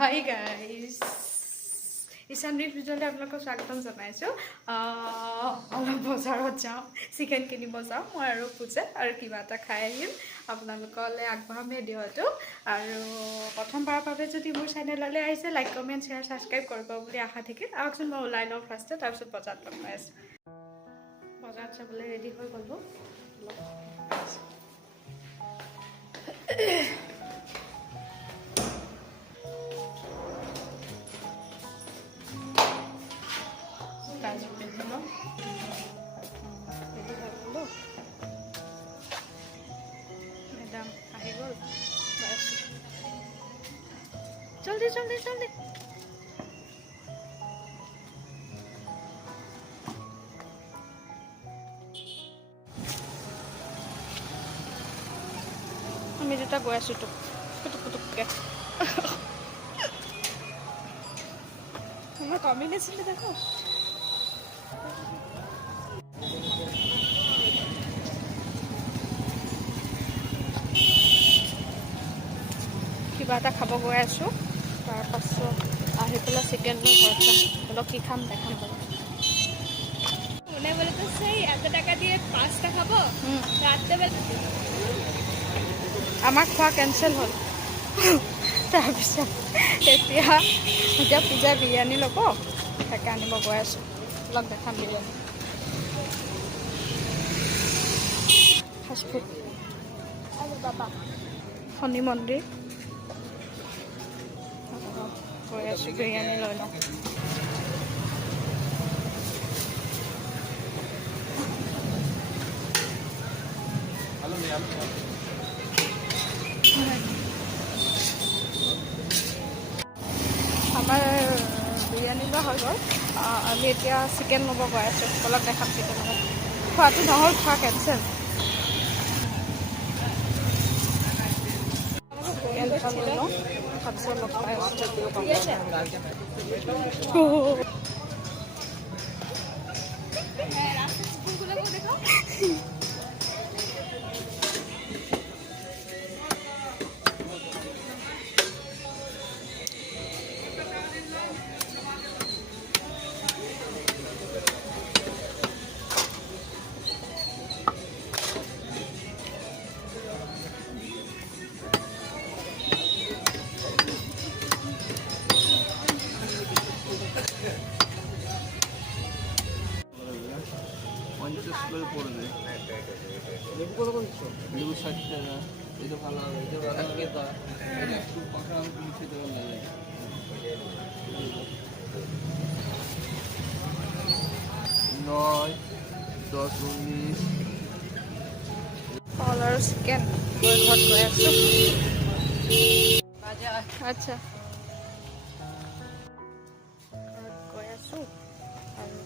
Hi guys ইশানদীপ ভিডিঅ'লৈ আপোনালোকক স্বাগতম জনাইছোঁ। অলপ বজাৰত যাওঁ, চিকেন কিনিব যাওঁ মই আৰু পূজা, আৰু কিবা এটা খাই আহিম, আপোনালোকলৈ আগবঢ়াম ভিডিঅ'টো। আৰু প্ৰথমবাৰৰ বাবে যদি মোৰ চেনেললৈ আহিছে, লাইক কমেণ্ট শ্বেয়াৰ ছাবস্ক্ৰাইব কৰিব বুলি আশা থাকিল। আহকচোন মই ওলাই লওঁ ফাৰ্ষ্টে, তাৰপিছত বজাৰত লগ পাই আছোঁ। বজাৰত যাবলৈ ৰেডি হৈ গ'লোঁ। তাৰপিছত পিন্ধি লওঁ, ৰেডি হৈ গ'লোঁ। মেডাম আহি গ'ল, বাছ জল্দি জল্দি জল্দি। আমি দুটা গৈ আছোঁ তোক পুটুক পুটুককৈ। মই কম্বিনেশ্যনটো দেখোঁ। কিবা এটা খাব গৈ আছোঁ, তাৰপাছত আহি পেলাই চিকেন লৈ ঘৰত যাম। অলপ কি খাম দেখাম বাৰু। বলে তো সেই 1 টাকা দিয়ে 5টা খাবো ৰাত্ৰেবেলা। আমাৰ খোৱা কেঞ্চেল হ'ল। তাৰপিছত এতিয়া পূজা বিৰিয়ানী ল'ব, তাকে আনিব গৈ আছোঁ। অলপ দেখাম বিৰিয়ানী ফাষ্টফুড। বাবা শনি মন্দিৰ গৈ আছোঁ, বিৰিয়ানী লৈ লওঁ। আমাৰ বিৰিয়ানী লোৱা হৈ গ'ল। আমি এতিয়া চিকেন ল'ব গৈ আছোঁ, অলপ দেখাম চিকেন লগত। খোৱাটো নহ'ল, খোৱা কেঞ্চেল। চিকেন এটা লৈ লওঁ, তাৰপিছত লগ পাই আছোঁ। লেবু 60 টাকা, এটা ভালো হবে, এটা ভালো হবে, এটা একটু পাকা মিশিয়ে দেওয়া লাগে। 9, 10, 19 ফল আৰু চিকেন লৈ ঘৰত গৈ আছোঁ। আচ্ছা, ঘৰত গৈ আছোঁ। আৰু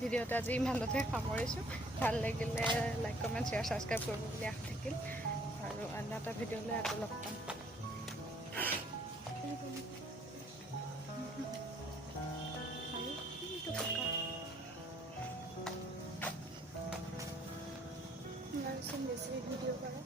ভিডিঅ'টো আজি ইমানতে সামৰিছোঁ। ভাল লাগিলে লাইক কমেণ্ট শ্বেয়াৰ ছাবস্ক্ৰাইব কৰিব বুলি আশা থাকিল। আৰু অন্য এটা ভিডিঅ'লৈ আকৌ লগ পাম। বেছি ভিডিও কৰা